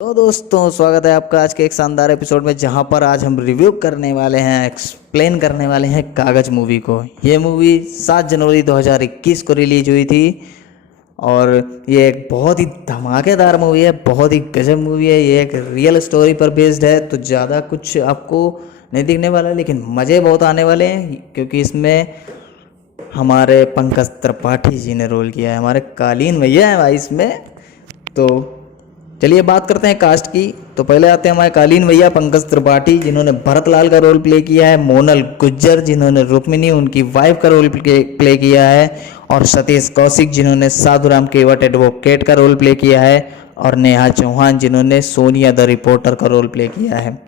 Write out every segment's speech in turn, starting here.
तो दोस्तों स्वागत है आपका आज के एक शानदार एपिसोड में, जहां पर आज हम रिव्यू करने वाले हैं, एक्सप्लेन करने वाले हैं कागज मूवी को। ये मूवी 7 जनवरी 2021 को रिलीज हुई थी और ये एक बहुत ही धमाकेदार मूवी है, बहुत ही गजब मूवी है। ये एक रियल स्टोरी पर बेस्ड है, तो ज़्यादा कुछ आपको नहीं दिखने वाला है, लेकिन मज़े बहुत आने वाले हैं क्योंकि इसमें हमारे पंकज त्रिपाठी जी ने रोल किया है। हमारे कालीन भैया हैं भाई इसमें। तो चलिए बात करते हैं कास्ट की। तो पहले आते हैं हमारे कालीन भैया पंकज त्रिपाठी, जिन्होंने भरतलाल का रोल प्ले किया है। मोनल गुज्जर, जिन्होंने रुक्मिनी उनकी वाइफ का रोल प्ले किया है। और सतीश कौशिक, जिन्होंने साधुराम केवट एडवोकेट का रोल प्ले किया है। और नेहा चौहान, जिन्होंने सोनिया द रिपोर्टर का रोल प्ले किया है।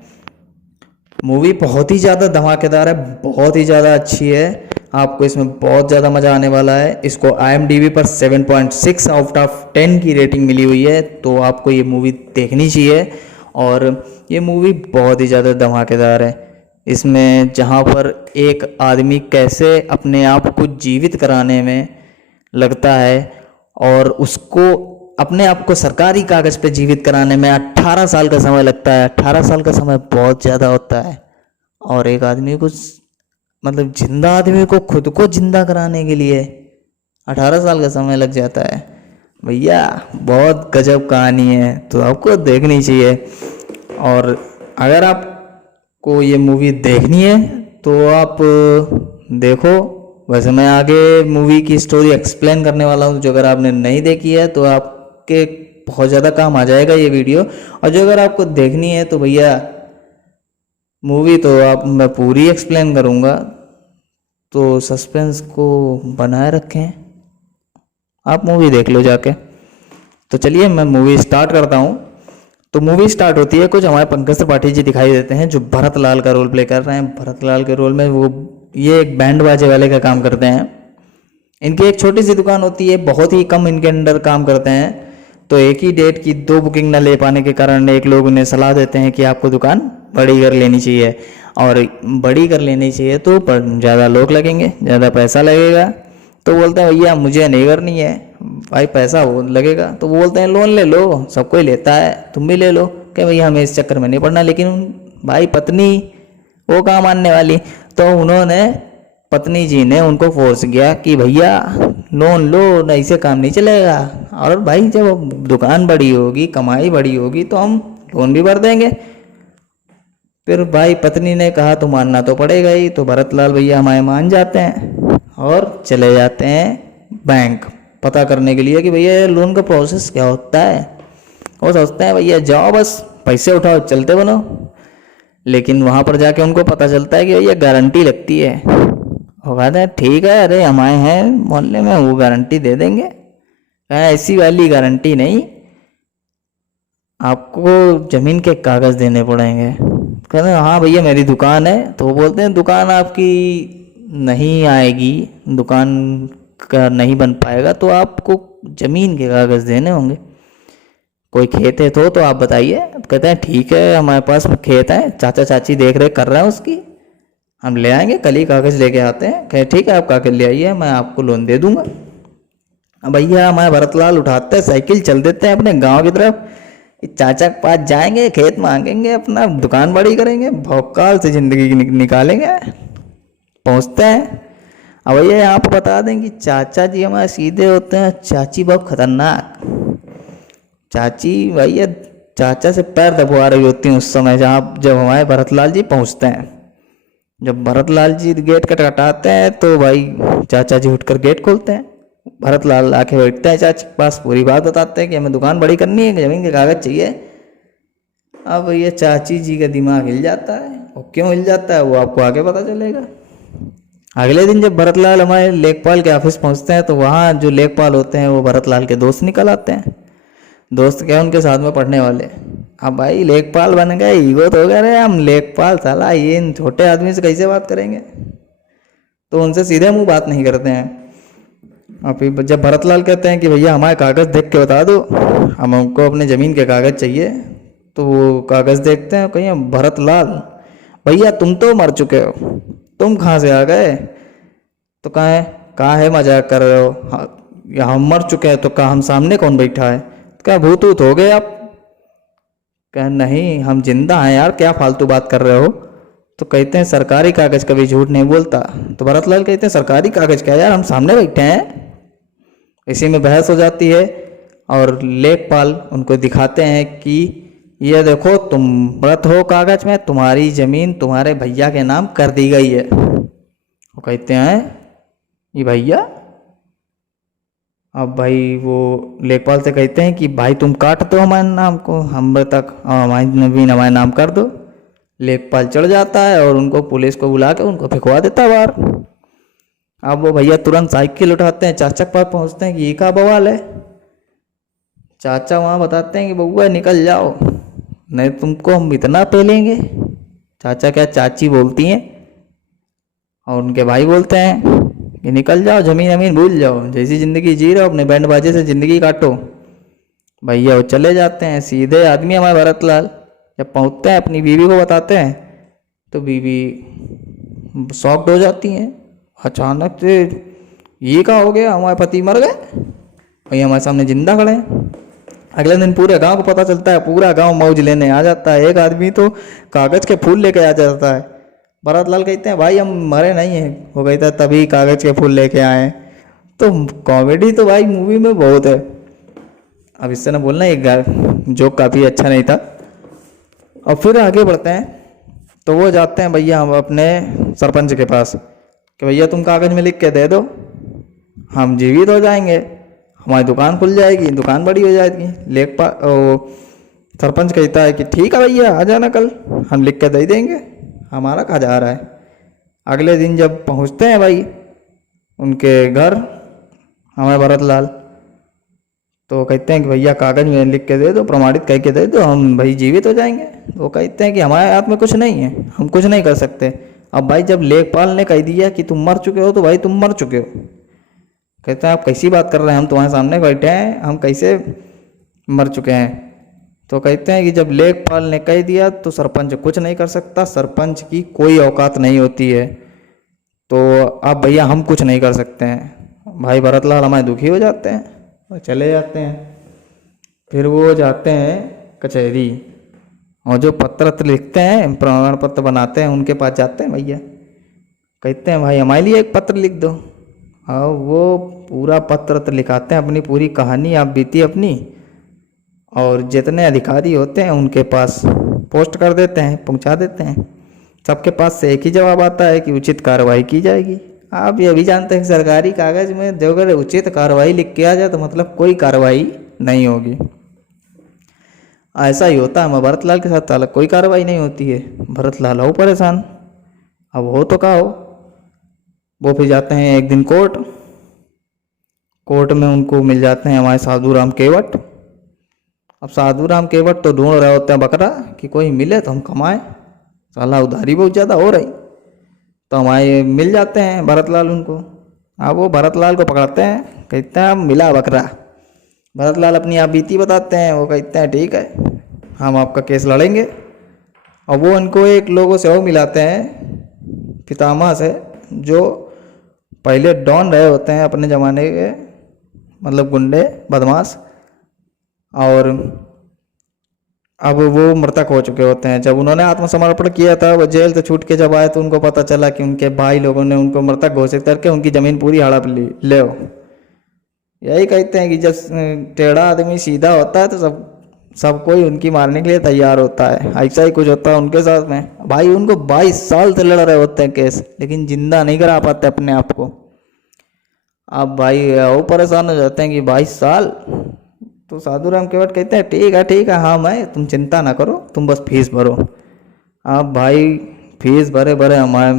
मूवी बहुत ही ज़्यादा धमाकेदार है, बहुत ही ज़्यादा अच्छी है। आपको इसमें बहुत ज़्यादा मज़ा आने वाला है। इसको IMDb पर 7.6 आउट ऑफ 10 की रेटिंग मिली हुई है, तो आपको ये मूवी देखनी चाहिए। और ये मूवी बहुत ही ज़्यादा धमाकेदार है। इसमें जहाँ पर एक आदमी कैसे अपने आप को जीवित कराने में लगता है और उसको अपने आप को सरकारी कागज़ पे जीवित कराने में 18 साल का समय लगता है। 18 साल का समय बहुत ज़्यादा होता है। और एक आदमी को मतलब जिंदा आदमी को खुद को जिंदा कराने के लिए 18 साल का समय लग जाता है। भैया बहुत गजब कहानी है, तो आपको देखनी चाहिए। और अगर आपको ये मूवी देखनी है तो आप देखो। वैसे मैं आगे मूवी की स्टोरी एक्सप्लेन करने वाला हूँ, जो अगर आपने नहीं देखी है तो आपके बहुत ज़्यादा काम आ जाएगा ये वीडियो। और जो अगर आपको देखनी है तो भैया मूवी तो मैं पूरी एक्सप्लेन करूँगा, तो सस्पेंस को बनाए रखें, आप मूवी देख लो जाके। तो चलिए मैं मूवी स्टार्ट करता हूँ। तो मूवी स्टार्ट होती है, कुछ हमारे पंकज त्रिपाठी जी दिखाई देते हैं जो भरतलाल का रोल प्ले कर रहे हैं। भरतलाल के रोल में ये एक बैंड बाजे वाले का काम करते हैं। इनकी एक छोटी सी दुकान होती है, बहुत ही कम इनके अंडर काम करते हैं। तो एक ही डेट की 2 बुकिंग न ले पाने के कारण एक लोग उन्हें सलाह देते हैं कि आपको दुकान बड़ी कर लेनी चाहिए। और बड़ी कर लेनी चाहिए तो पर ज़्यादा लोग लगेंगे, ज़्यादा पैसा लगेगा। तो बोलते हैं भैया मुझे नहीं करनी है भाई, पैसा वो लगेगा। तो वो बोलते हैं लोन ले लो, सब कोई लेता है, तुम भी ले लो। क्या भैया हमें इस चक्कर में नहीं पड़ना। लेकिन भाई पत्नी वो कहाँ मानने वाली। तो उन्होंने पत्नी जी ने उनको फोर्स किया कि भैया लोन लो, नहीं से काम नहीं चलेगा। और भाई जब दुकान बड़ी होगी, कमाई बड़ी होगी, तो हम लोन भी भर देंगे। फिर भाई पत्नी ने कहा तो मानना तो पड़ेगा ही। तो भरतलाल भैया हमारे मान जाते हैं और चले जाते हैं बैंक पता करने के लिए कि भैया लोन का प्रोसेस क्या होता है। वो सोचते हैं भैया जाओ बस पैसे उठाओ चलते बनो। लेकिन वहाँ पर जाके उनको पता चलता है कि भैया गारंटी लगती है। वो कहते हैं ठीक है, अरे हमारे हैं मोहल्ले में, वो गारंटी दे देंगे। ऐसी वाली गारंटी नहीं, आपको ज़मीन के कागज़ देने पड़ेंगे। कहते हैं हाँ भैया मेरी दुकान है। तो वो बोलते हैं दुकान आपकी नहीं आएगी, दुकान का नहीं बन पाएगा, तो आपको ज़मीन के कागज़ देने होंगे। कोई खेत है तो आप बताइए। कहते हैं ठीक है हमारे पास खेत है, चाचा चाची देख रेख कर रहे हैं उसकी, हम ले आएंगे, कल ही कागज़ लेके आते हैं। कहे ठीक है आप कागज़ ले आइए, मैं आपको लोन दे दूंगा। अब भैया हमारे भरतलाल उठाते हैं साइकिल, चल देते हैं अपने गांव की तरफ। चाचा के पास जाएंगे, खेत मांगेंगे, अपना दुकान बड़ी करेंगे, भौकाल से ज़िंदगी निकालेंगे। पहुंचते हैं। अब भैया यहाँ पर बता दें कि चाचा जी हमारे सीधे होते हैं, चाची बहुत खतरनाक। चाची भैया चाचा से पैर दबवा रही होती हैं उस समय, जब हमारे भरतलाल जी पहुंचते हैं। जब भरतलाल जी गेट खटखटाते हैं तो भाई चाचा जी उठकर गेट खोलते हैं। भरतलाल आके बैठते हैं चाची के पास, पूरी बात बताते हैं कि हमें दुकान बड़ी करनी है, ज़मीन के कागज़ चाहिए। अब ये चाची जी का दिमाग हिल जाता है, और क्यों हिल जाता है वो आपको आगे पता चलेगा। अगले दिन जब भरतलाल हमारे लेखपाल के ऑफिस पहुंचते हैं तो वहाँ जो लेखपाल होते हैं वो भरतलाल के दोस्त निकल आते हैं। दोस्त क्या उनके साथ में पढ़ने वाले। अब भाई लेखपाल बन गए, ईगो तो हो गया, अरे हम लेखपाल, साला ये इन छोटे आदमी से कैसे बात करेंगे। तो उनसे सीधे मुंह बात नहीं करते हैं। अब जब भरतलाल कहते हैं कि भैया हमारे कागज़ देख के बता दो, हम हमको अपने ज़मीन के कागज़ चाहिए। तो वो कागज़ देखते हैं, कहीं भरतलाल भैया तुम तो मर चुके हो, तुम कहाँ से आ गए। तो कहाँ है मजाक कर रहे हो, हम मर चुके हैं। तो कहा हम सामने कौन बैठा है। क्या भूत वूत हो गए आप। कहा नहीं हम जिंदा हैं यार, क्या फालतू बात कर रहे हो। तो कहते हैं सरकारी कागज कभी झूठ नहीं बोलता। तो भरतलाल कहते हैं सरकारी कागज क्या यार, हम सामने बैठे हैं। इसी में बहस हो जाती है और लेखपाल उनको दिखाते हैं कि ये देखो तुम मृत हो, कागज में तुम्हारी जमीन तुम्हारे भैया के नाम कर दी गई है। वो कहते हैं ये भैया। अब भाई वो लेखपाल से कहते हैं कि भाई तुम काट दो हमारे नाम को, हम तक हमारी जमीन हमारे नाम कर दो। लेखपाल चढ़ जाता है और उनको पुलिस को बुला के उनको फेंकवा देता है बाहर। अब वो भैया तुरंत साइकिल उठाते हैं, चाचा के पास पहुंचते हैं कि ये का बवाल है। चाचा वहाँ बताते हैं कि बउआ निकल जाओ, नहीं तुमको हम इतना पेलेंगे। चाचा क्या चाची बोलती हैं और उनके भाई बोलते हैं कि निकल जाओ, जमीन अमीन भूल जाओ, जैसी ज़िंदगी जी रहे हो अपने बैंड बाजे से ज़िंदगी काटो। भैया वो चले जाते हैं। सीधे आदमी हमारे भरतलाल जब पहुँचते हैं अपनी बीवी को बताते हैं तो बीवी शॉक्ड हो जाती हैं। अचानक से ये क्या हो गया, हमारे पति मर गए, भैया हमारे सामने जिंदा खड़े हैं। अगले दिन पूरे गांव को पता चलता है, पूरा गांव मौज लेने आ जाता है। एक आदमी तो कागज के फूल लेके आ जाता है। भरतलाल कहते हैं भाई हम मरे नहीं हैं। वो कहता है तभी कागज के फूल लेके आए। तो कॉमेडी तो भाई मूवी में बहुत है। अब इससे ना बोलना एक जोक काफ़ी अच्छा नहीं था। और फिर आगे बढ़ते हैं तो वो जाते हैं भैया हम अपने सरपंच के पास कि भैया तुम कागज में लिख के दे दो, हम जीवित हो जाएंगे, हमारी दुकान खुल जाएगी, दुकान बड़ी हो जाएगी। सरपंच कहता है कि ठीक है भैया आ जाना कल, हम लिख के दे देंगे, हमारा कहा जा रहा है। अगले दिन जब पहुंचते हैं भाई उनके घर हमारे भरतलाल, तो कहते हैं कि भैया कागज में लिख के दे दो, प्रमाणित कह के दे दो, हम भाई जीवित हो जाएंगे। तो वो कहते हैं कि हमारे हाथ में कुछ नहीं है, हम कुछ नहीं कर सकते। अब भाई जब लेखपाल ने कह दिया कि तुम मर चुके हो तो भाई तुम मर चुके हो। कहते हैं आप कैसी बात कर रहे हैं, हम तुम्हारे सामने बैठे हैं, हम कैसे मर चुके हैं। तो कहते हैं कि जब लेखपाल ने कह दिया तो सरपंच कुछ नहीं कर सकता, सरपंच की कोई औकात नहीं होती है, तो अब भैया हम कुछ नहीं कर सकते हैं। भाई भरतलाल हमारे दुखी हो जाते हैं और चले जाते हैं। फिर वो जाते हैं कचहरी और जो पत्र लिखते हैं, प्रमाण पत्र बनाते हैं, उनके पास जाते हैं भैया। कहते हैं भाई हमारे लिए एक पत्र लिख दो। और वो पूरा पत्र लिखाते हैं, अपनी पूरी कहानी आप बीती अपनी, और जितने अधिकारी होते हैं उनके पास पोस्ट कर देते हैं, पहुंचा देते हैं। सबके पास से एक ही जवाब आता है कि उचित कार्रवाई की जाएगी। आप ये भी जानते हैं कि सरकारी कागज में जो अगर उचित कार्रवाई लिख के आ जाए तो मतलब कोई कार्रवाई नहीं होगी। ऐसा ही होता है भरतलाल के साथ, अलग कोई कार्रवाई नहीं होती है। भरतलाल हो परेशान, अब हो तो क्या हो। वो फिर जाते हैं एक दिन कोर्ट में उनको मिल जाते हैं हमारे साधु राम केवट। अब साधु राम केवट तो ढूंढ रहे होते हैं बकरा कि कोई मिले तो हम कमाएं, साला उधारी बहुत ज़्यादा हो रही। तो हमारे मिल जाते हैं भरतलाल उनको। अब वो भरतलाल को पकड़ते हैं, कहते हैं मिला बकरा। भरतलाल अपनी आप बीती बताते हैं, वो कहते हैं ठीक है हम आपका केस लड़ेंगे। और वो उनको एक लोगों से वो मिलाते हैं, पितामह से, जो पहले डॉन रहे होते हैं अपने ज़माने के, मतलब गुंडे बदमाश, और अब वो मृतक हो चुके होते हैं। जब उन्होंने आत्मसमर्पण किया था, वो जेल से छूट के जब आए तो उनको पता चला कि उनके भाई लोगों ने उनको मृतक घोषित करके उनकी ज़मीन पूरी हड़प ले। यही कहते हैं कि जब टेढ़ा आदमी सीधा होता है तो सब कोई उनकी मारने के लिए तैयार होता है। ऐसा ही कुछ होता है उनके साथ में। भाई उनको 22 साल से लड़ रहे होते हैं केस, लेकिन जिंदा नहीं करा पाते अपने आप को। अब भाई वो परेशान हो जाते हैं कि 22 साल। तो साधु राम केवट कहते हैं ठीक है हाँ मैं, तुम चिंता ना करो, तुम बस फीस भरो। अब भाई फीस भरे हमारे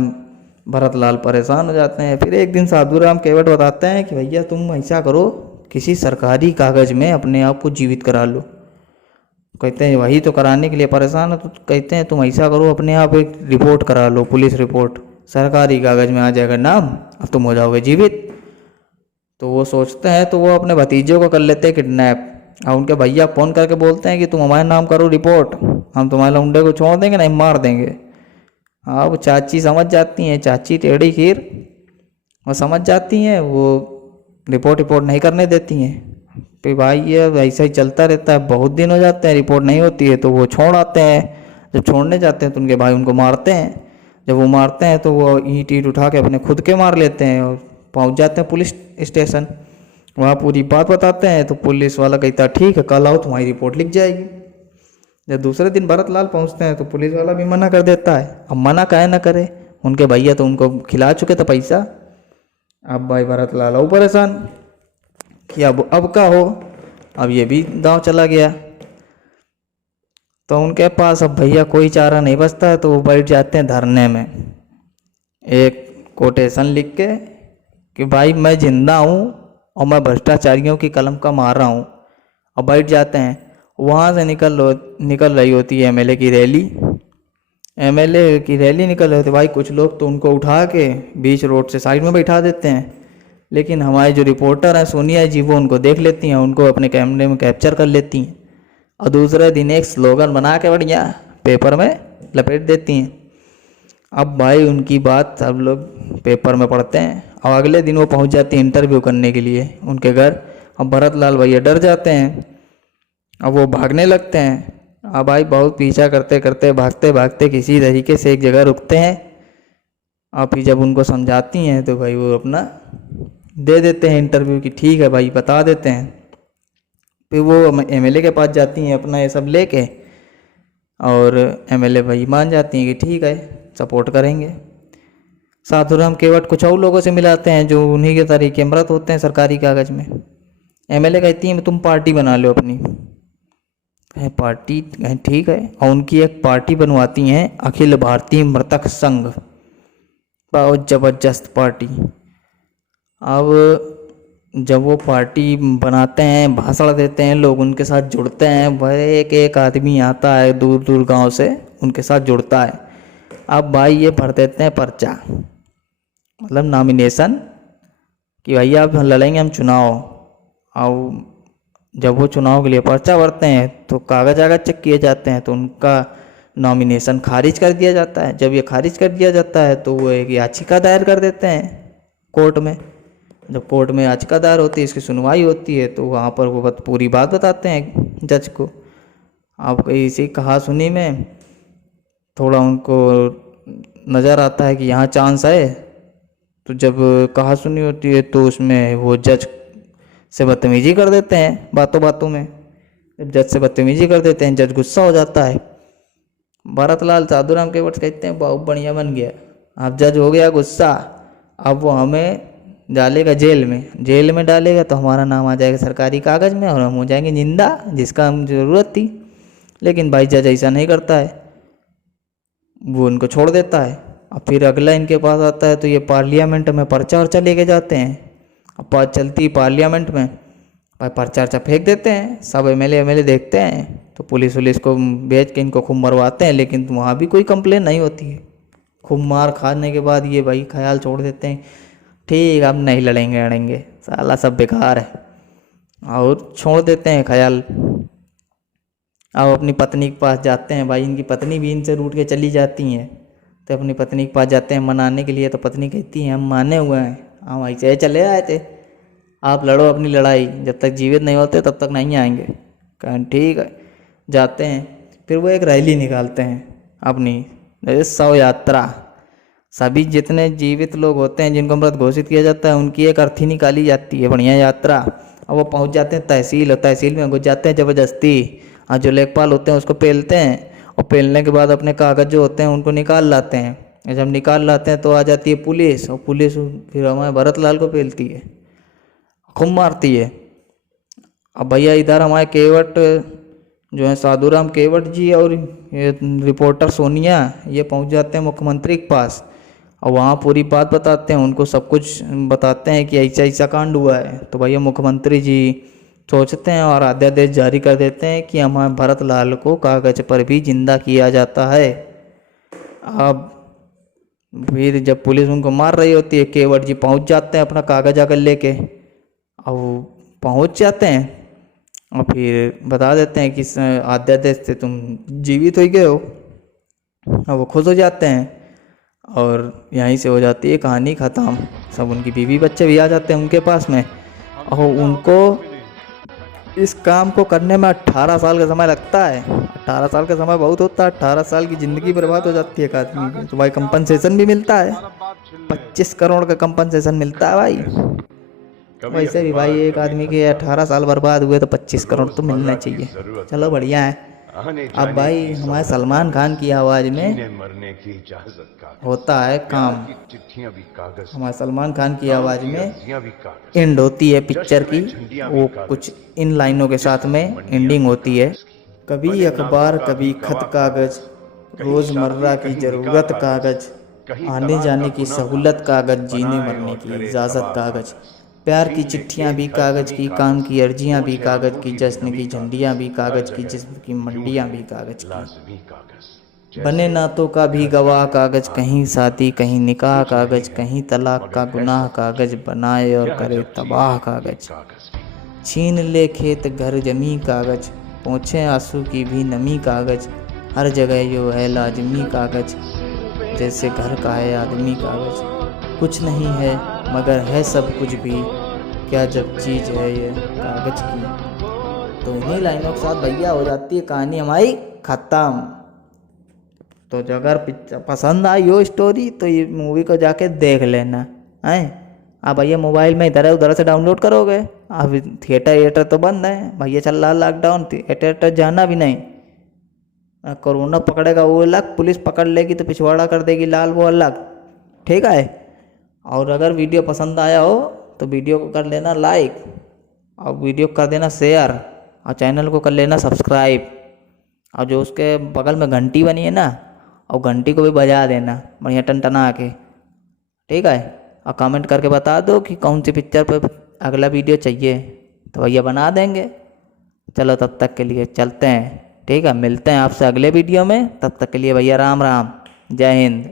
भरतलाल परेशान हो जाते हैं। फिर एक दिन साधु राम केवट बताते हैं कि भैया तुम ऐसा करो, किसी सरकारी कागज में अपने आप को जीवित करा लो। कहते हैं वही तो कराने के लिए परेशान है। तो कहते हैं तुम ऐसा करो, अपने आप एक रिपोर्ट करा लो, पुलिस रिपोर्ट, सरकारी कागज में आ जाएगा नाम, अब तुम हो जाओगे जीवित। तो वो सोचते हैं, तो वो अपने भतीजे को कर लेते हैं किडनैप। और उनके भैया फ़ोन करके बोलते हैं कि तुम हमारे नाम करो रिपोर्ट, हम तुम्हारे लौंडे को छोड़ देंगे नहीं मार देंगे। अब चाची समझ जाती हैं, चाची टेढ़ी खीर, वो समझ जाती हैं, वो रिपोर्ट नहीं करने देती हैं। फिर भाई ये ऐसा ही चलता रहता है, बहुत दिन हो जाते हैं, रिपोर्ट नहीं होती है तो वो छोड़ आते हैं। जब छोड़ने जाते हैं तो उनके भाई उनको मारते हैं। जब वो मारते हैं तो वो ईंट ईंट उठा के अपने खुद के मार लेते हैं और पहुंच जाते हैं पुलिस स्टेशन। वहाँ पूरी बात बताते हैं तो पुलिस वाला कहता है ठीक है कल आओ तुम्हारी रिपोर्ट लिख जाएगी। जब दूसरे दिन भरत लाल पहुँचते हैं तो पुलिस वाला भी मना कर देता है। अब मना काहे ना करे, उनके भैया तो उनको खिला चुके थे पैसा। अब भाई भरत लाल हो परेशान कि अब का हो, अब ये भी दांव चला गया। तो उनके पास अब भैया कोई चारा नहीं बचता है तो वो बैठ जाते हैं धरने में, एक कोटेशन लिख के कि भाई मैं जिंदा हूँ और मैं भ्रष्टाचारियों की कलम का मार रहा हूँ। अब बैठ जाते हैं। वहाँ से निकल रही होती है एमएलए की रैली। एमएलए की रैली निकल रही होती है भाई, कुछ लोग तो उनको उठा के बीच रोड से साइड में बैठा देते हैं, लेकिन हमारे जो रिपोर्टर हैं सोनिया जी वो उनको देख लेती हैं, उनको अपने कैमरे में कैप्चर कर लेती हैं और दूसरे दिन एक स्लोगन बना के बढ़िया पेपर में लपेट देती हैं। अब भाई उनकी बात सब लोग पेपर में पढ़ते हैं और अगले दिन वो पहुंच जाती है इंटरव्यू करने के लिए उनके घर। अब भरत लाल भैया डर जाते हैं, अब वो भागने लगते हैं। अब भाई बहुत पीछा करते करते भागते भागते किसी तरीके से एक जगह रुकते हैं। और फिर जब उनको समझाती हैं तो भाई वो अपना दे देते हैं इंटरव्यू की ठीक है भाई बता देते हैं। फिर वो एमएलए के पास जाती हैं अपना ये सब लेके और एमएलए भाई मान जाती हैं कि ठीक है सपोर्ट करेंगे। साधुराम केवट कुछ और लोगों से मिलाते हैं जो उन्हीं के तरीके अमृत होते हैं सरकारी कागज में। एमएलए कहती है तुम पार्टी बना लो अपनी, है पार्टी ठीक है, और उनकी एक पार्टी बनवाती हैं अखिल भारतीय मृतक संघ, बहुत जबरदस्त पार्टी। अब जब वो पार्टी बनाते हैं भाषण देते हैं लोग उनके साथ जुड़ते हैं, वह एक एक आदमी आता है दूर दूर गांव से उनके साथ जुड़ता है। अब भाई ये भर देते हैं पर्चा, मतलब नॉमिनेशन कि भैया अब लड़ेंगे हम चुनाव। और जब वो चुनाव के लिए पर्चा भरते हैं तो कागज आगज चेक किए जाते हैं तो उनका नॉमिनेशन खारिज कर दिया जाता है। जब ये खारिज कर दिया जाता है तो वो एक याचिका दायर कर देते हैं कोर्ट में। जब कोर्ट में याचिका दायर होती है इसकी सुनवाई होती है तो वहाँ पर वो पूरी बात बताते हैं जज को। अब इसी कहा सुनी में थोड़ा उनको नज़र आता है कि यहाँ चांस है, तो जब कहा सुनी होती है तो उसमें वो जज से बदतमीजी कर देते हैं बातों बातों में। जब जज से बदतमीजी कर देते हैं जज गुस्सा हो जाता है। भरत लाल साधुराम केवट कहते हैं बहुत बढ़िया बन गया, अब जज हो गया गुस्सा, अब वो हमें डालेगा जेल में डालेगा तो हमारा नाम आ जाएगा सरकारी कागज़ में और हम हो जाएंगे जिंदा, जिसका हम ज़रूरत थी। लेकिन भाई जज ऐसा नहीं करता है, वो उनको छोड़ देता है। अब फिर अगला इनके पास आता है तो ये पार्लियामेंट में पर्चा वर्चा लेके जाते हैं। अब बात चलती पार्लियामेंट में, भाई पर्चा वर्चा फेंक देते हैं, सब एमएलए देखते हैं तो पुलिस को भेज के इनको खूब मरवाते हैं, लेकिन वहाँ भी कोई कंप्लेन नहीं होती है। खूब मार खाने के बाद ये भाई ख्याल छोड़ देते हैं ठीक अब नहीं लड़ेंगे साला सब बेकार है, और छोड़ देते हैं ख्याल। अब अपनी पत्नी के पास जाते हैं, भाई इनकी पत्नी भी इनसे रूठ के चली जाती हैं तो अपनी पत्नी के पास जाते हैं मनाने के लिए। तो पत्नी कहती है हम माने हुए हैं, हम ऐसे चले आए थे, आप लड़ो अपनी लड़ाई, जब तक जीवित नहीं होते तब तक नहीं आएंगे। कहें ठीक है, जाते हैं। फिर वो एक रैली निकालते हैं अपनी शव यात्रा, सभी जितने जीवित लोग होते हैं जिनको मृत घोषित किया जाता है उनकी एक अर्थी निकाली जाती है बढ़िया यात्रा। अब वो पहुंच जाते हैं तहसील, और तहसील में घुस जाते हैं ज़बरदस्ती, और जो लेखपाल होते हैं उसको पेलते हैं, और पेलने के बाद अपने कागज जो होते हैं उनको निकाल लाते हैं। जब निकाल लाते हैं तो आ जाती है पुलिस, और पुलिस फिर हमारे भरत लाल को पेलती है, खूब मारती है। अब भैया इधर हमारे केवट जो है साधुराम केवट जी और ये रिपोर्टर सोनिया ये पहुंच जाते हैं मुख्यमंत्री के पास, और वहाँ पूरी बात बताते हैं, उनको सब कुछ बताते हैं कि ऐसा ऐसा कांड हुआ है। तो भैया मुख्यमंत्री जी सोचते हैं और अध्यादेश जारी कर देते हैं कि हमारे भरत लाल को कागज पर भी जिंदा किया जाता है। अब फिर जब पुलिस उनको मार रही होती है केवट जी पहुंच जाते हैं अपना कागज आकर लेके, अब पहुंच जाते हैं और फिर बता देते हैं कि अध्यादेश से तुम जीवित हो गए हो। अब वो खुश हो जाते हैं और यहीं से हो जाती है कहानी ख़त्म। सब उनकी बीवी बच्चे भी आ जाते हैं उनके पास में, और उनको इस काम को करने में 18 साल का समय लगता है। 18 साल का समय बहुत होता है। 18 साल की ज़िंदगी बर्बाद हो जाती है एक आदमी की। तो भाई कंपनसेशन भी मिलता है, 25 करोड़ का कंपनसेशन मिलता है भाई। वैसे भी भाई एक आदमी के 18 साल बर्बाद हुए तो 25 करोड़ तो मिलना चाहिए। चलो बढ़िया है। अब भाई हमारे सलमान खान की आवाज़ में मरने की इजाजत का होता है काम। चिट्ठियां भी कागज, हमारे सलमान खान की आवाज़ में अर्जियां भी कागज, एंड होती है पिक्चर की, वो कुछ इन लाइनों के साथ में एंडिंग होती है। कभी अखबार कभी खत कागज, रोज़मर्रा की ज़रूरत कागज, आने जाने की सहूलत कागज, जीने मरने की इजाज़त कागज, प्यार की चिट्ठियाँ भी कागज़ की, काम की अर्जियाँ भी कागज़ की, जश्न की झंडियाँ भी कागज़ की, जिस्म की मंडियाँ भी कागज़ की, लाजमी कागज। बने नातों का भी गवाह कागज़, कहीं शादी कहीं निकाह कागज़, कहीं तलाक का गुनाह कागज़, बनाए और करे तबाह कागज़, छीन ले खेत घर जमी कागज़, पोंछे आंसू की भी नमी कागज़, हर जगह यो है लाजमी कागज़, जैसे घर का है आदमी कागज़, कुछ नहीं है मगर है सब कुछ भी, क्या जब चीज़ है ये कागज़ की। तो इन्हीं लाइनों के साथ भैया हो जाती है कहानी हमारी ख़त्म। तो जो अगर पसंद आई हो स्टोरी तो ये मूवी को जाके देख लेना है। आप भैया मोबाइल में इधर उधर से डाउनलोड करोगे। अब थिएटर तो बंद है भैया, चल रहा लॉकडाउन, थिएटर जाना भी नहीं। कोरोना पकड़ेगा वो अलग, पुलिस पकड़ लेगी तो पिछवाड़ा कर देगी लाल, वो अलग। ठीक है। और अगर वीडियो पसंद आया हो तो वीडियो को कर लेना लाइक, और वीडियो को कर देना शेयर, और चैनल को कर लेना सब्सक्राइब, और जो उसके बगल में घंटी बनी है ना, और घंटी को भी बजा देना बढ़िया टनटना के। ठीक है। और कमेंट करके बता दो कि कौन सी पिक्चर पर अगला वीडियो चाहिए, तो भैया बना देंगे। चलो तब तक के लिए चलते हैं। ठीक है, मिलते हैं आपसे अगले वीडियो में। तब तक के लिए भैया राम राम, जय हिंद।